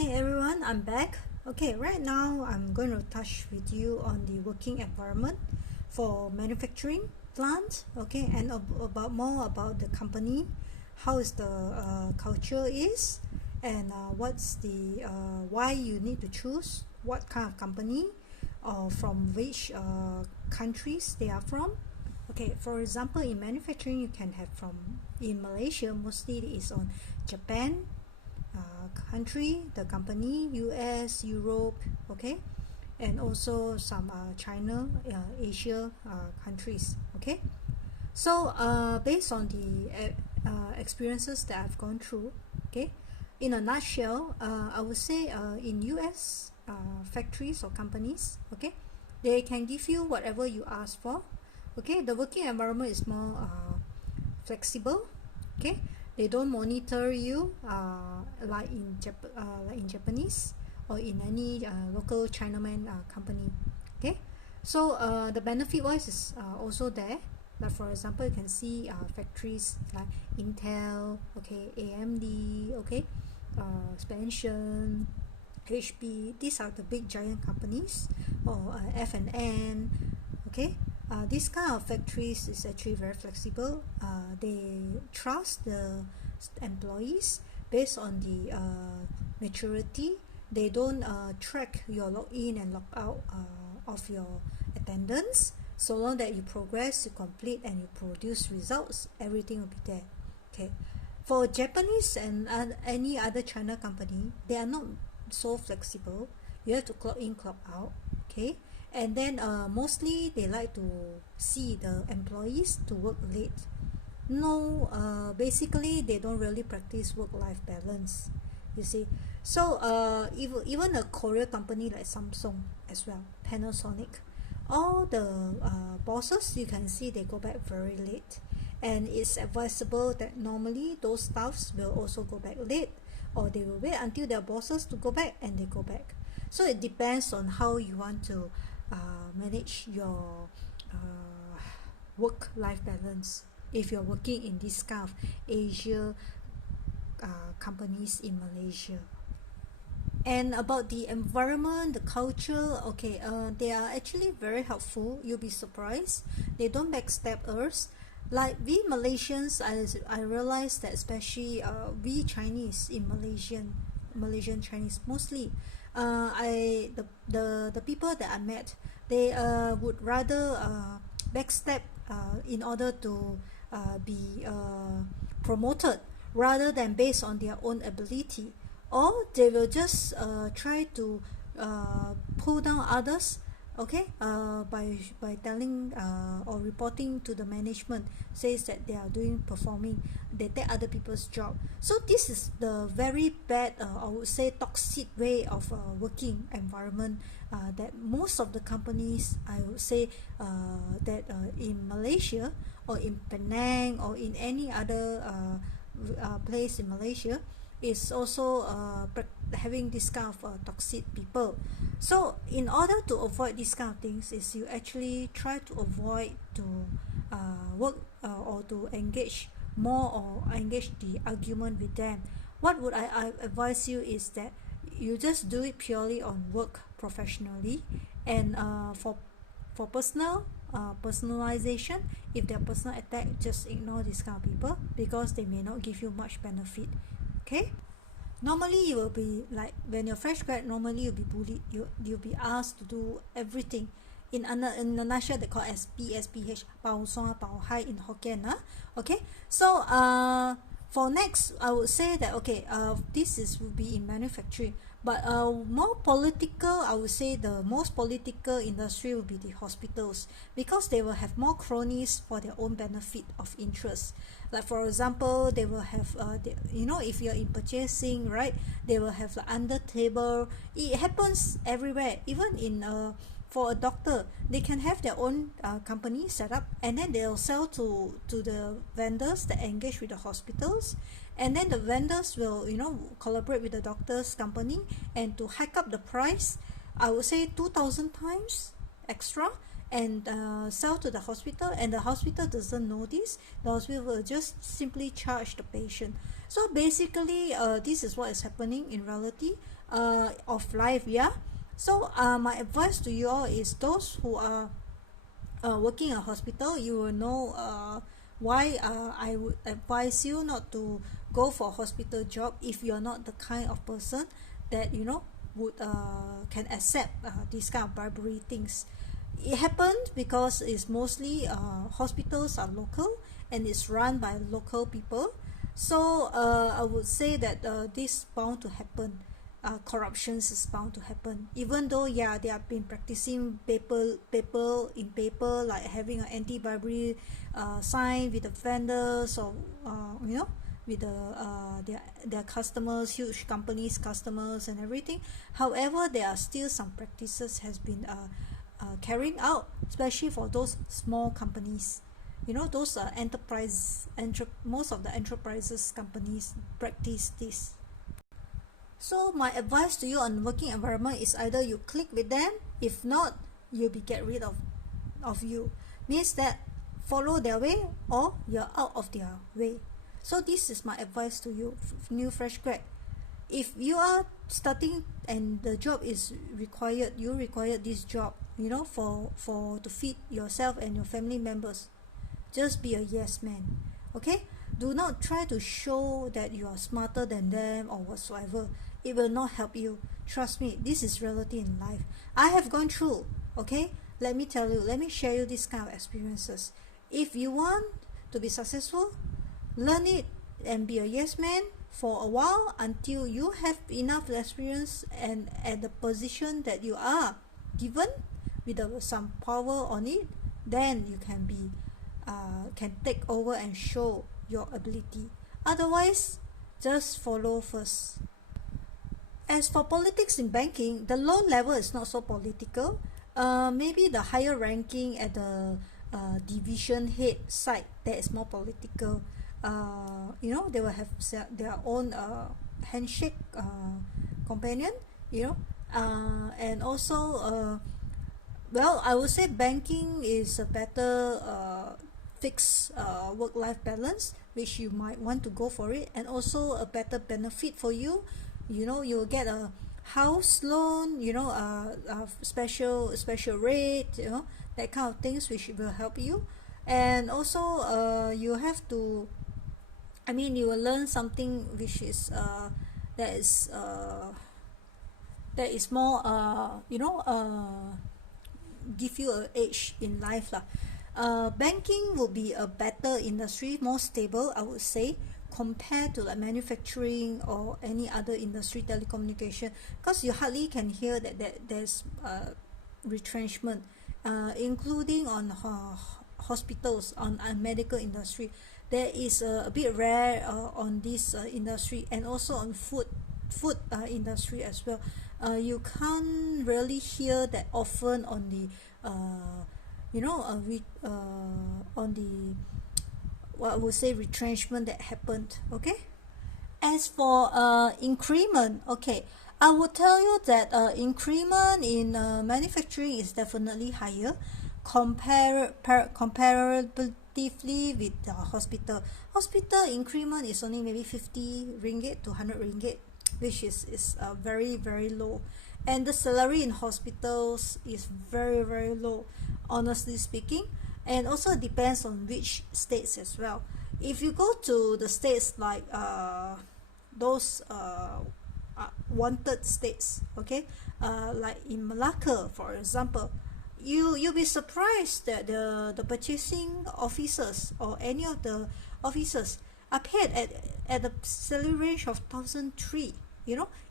Hi everyone, I'm back. Okay, right now I'm going to touch with you on the working environment for manufacturing plant. Okay, and about more about the company, how is the culture is, and what's the why you need to choose what kind of company or from which countries they are from. Okay, for example, in manufacturing, you can have from in Malaysia, mostly is on Japan country, the company, US, Europe, okay, and also some China, Asia countries, okay. So based on the experiences that I've gone through, okay, in a nutshell, I would say in US factories or companies, okay, they can give you whatever you ask for, okay. The working environment is more flexible, okay. They don't monitor you like in Japanese or in any local Chinaman company, okay. So the benefit wise is also there, like for example you can see factories like Intel, okay, AMD, okay, Spension, HP. These are the big giant companies, or F&N, okay. This kind of factories is actually very flexible. They trust the employees based on the maturity. They don't track your log in and log out of your attendance. So long that you progress, you complete, and you produce results, everything will be there. Okay. For Japanese and any other China company, they are not so flexible. You have to clock in, clock out. Okay. And then mostly they like to see the employees to work late. No, basically they don't really practice work-life balance, you see. So even a Korea company like Samsung as well, Panasonic, all the bosses, you can see they go back very late, and it's advisable that normally those staffs will also go back late, or they will wait until their bosses to go back and they go back. So it depends on how you want to manage your work-life balance if you're working in this kind of Asia companies in Malaysia. And about the environment, the culture, okay, they are actually very helpful. You'll be surprised. They don't backstab us. Like we Malaysians, I realized that especially we Chinese in Malaysian Chinese mostly, the people that I met, they would rather backstab in order to be promoted rather than based on their own ability, or they will just try to pull down others, okay, by telling or reporting to the management, says that they are performing, they take other people's job. So this is the very bad, I would say, toxic way of working environment that most of the companies, I would say, that in Malaysia or in Penang or in any other place in Malaysia is also having this kind of toxic people. So in order to avoid these kind of things, is you actually try to avoid to work or to engage more or engage the argument with them. What would I advise you is that you just do it purely on work professionally, and for personalization, if they're personal attack, just ignore these kind of people because they may not give you much benefit, okay. Normally you will be like, when you're fresh grad, normally you'll be bullied, you'll be asked to do everything. In a nutshell, they call SPH, Bao Song Bao Hai in Hokkien, okay. So for next, I would say that okay, will be in manufacturing, but more political, I would say the most political industry will be the hospitals, because they will have more cronies for their own benefit of interest. Like for example, they will have if you're in purchasing, right, they will have the under table. It happens everywhere, even in for a doctor, they can have their own company set up, and then they'll sell to the vendors that engage with the hospitals, and then the vendors will collaborate with the doctor's company and to hike up the price, I would say 2,000 times extra, and sell to the hospital, and the hospital doesn't know this. The hospital will just simply charge the patient. So basically this is what is happening in reality of life. Yeah. So my advice to you all is, those who are working in a hospital, you will know why I would advise you not to go for a hospital job if you're not the kind of person that would can accept these kind of bribery things. It happened because it's mostly hospitals are local and it's run by local people. So I would say that this bound to happen. Corruptions is bound to happen, even though yeah, they have been practicing paper like having an anti-bribery sign with the vendors, or with their customers, huge companies customers and everything. However, there are still some practices has been carrying out, especially for those small companies. Those most of the enterprises companies practice this. So my advice to you on working environment is, either you click with them, if not, you'll be get rid of you. Means that follow their way or you're out of their way. So this is my advice to you, new fresh grad. If you are starting and the job is required, you require this job, for to feed yourself and your family members, just be a yes man. Okay, do not try to show that you are smarter than them or whatsoever. It will not help you. Trust me, this is reality in life. I have gone through. Okay, let me tell you, let me share you this kind of experiences. If you want to be successful, learn it and be a yes man for a while, until you have enough experience and at the position that you are given with some power on it, then you can be can take over and show your ability. Otherwise, just follow first. As for politics in banking, the low level is not so political. Maybe the higher ranking at the division head side, that is more political. They will have their own handshake companion, and also well, I would say banking is a better fixed work-life balance, which you might want to go for it, and also a better benefit for you. You'll get a house loan, a special rate, that kind of things, which will help you. And also you have to, you will learn something which is that is more give you an edge in life lah. Banking would be a better industry, more stable, I would say, compared to like manufacturing or any other industry, telecommunication, because you hardly can hear that there's retrenchment, including on hospitals, on medical industry. There is a bit rare on this industry, and also on food industry as well. You can't really hear that often on the on the, what I would say, retrenchment that happened. Okay, as for increment, okay, I would tell you that increment in manufacturing is definitely higher comparatively with the hospital. Hospital increment is only maybe 50 ringgit to 100 ringgit, which is very, very low. And the salary in hospitals is very, very low, honestly speaking. And also depends on which states as well. If you go to the states like those wanted states, okay, like in Malacca, for example, you'll be surprised that the purchasing officers or any of the officers are paid at the salary range of 1,003.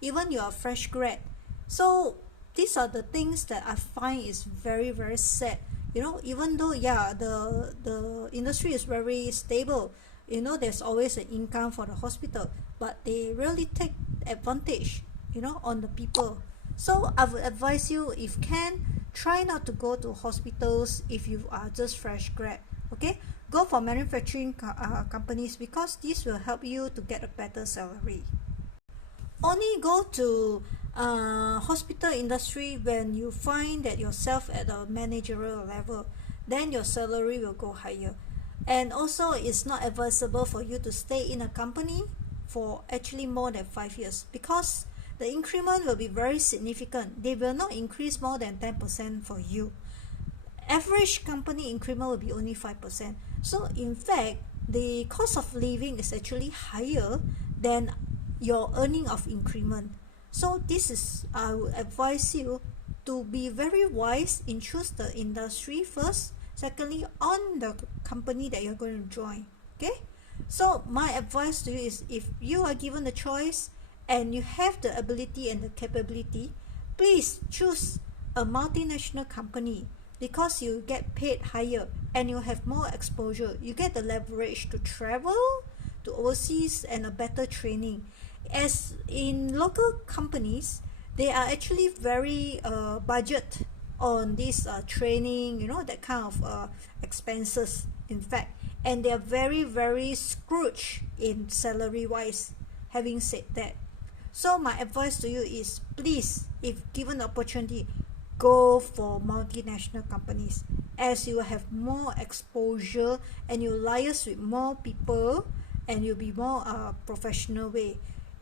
Even you're a fresh grad. So these are the things that I find is very, very sad. Even though the industry is very stable, there's always an income for the hospital, but they really take advantage on the people. So I would advise you, if can, try not to go to hospitals if you are just fresh grad. Okay, go for manufacturing companies, because this will help you to get a better salary. Only go to hospital industry, when you find that yourself at a managerial level, then your salary will go higher. And also it's not advisable for you to stay in a company for actually more than 5 years, because the increment will be very significant. They will not increase more than 10% for you. Average company increment will be only 5%. So in fact, the cost of living is actually higher than your earning of increment. So this is, I would advise you to be very wise in choose the industry first. Secondly, on the company that you're going to join. Okay, so my advice to you is, if you are given the choice and you have the ability and the capability, please choose a multinational company, because you get paid higher and you have more exposure. You get the leverage to travel to overseas and a better training. As in local companies, they are actually very budget on this training, you know, that kind of expenses, in fact, and they are very scrooge in salary wise. Having said that, so my advice to you is, please, if given the opportunity, go for multinational companies, as you have more exposure and you liaise with more people and you'll be more professional way,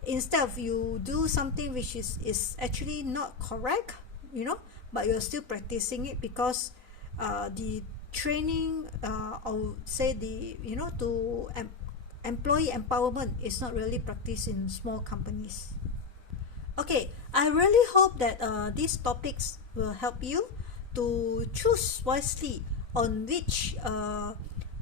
instead of you do something which is actually not correct, you know, but you're still practicing it, because the training, or say the, you know, to employee empowerment is not really practiced in small companies. Okay, I really hope that these topics will help you to choose wisely on which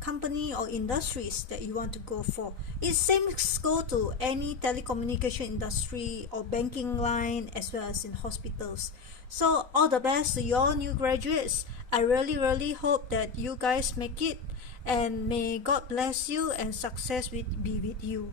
company or industries that you want to go for. It same go to any telecommunication industry or banking line, as well as in hospitals. So all the best to your new graduates. I really hope that you guys make it, and may God bless you and success be with you.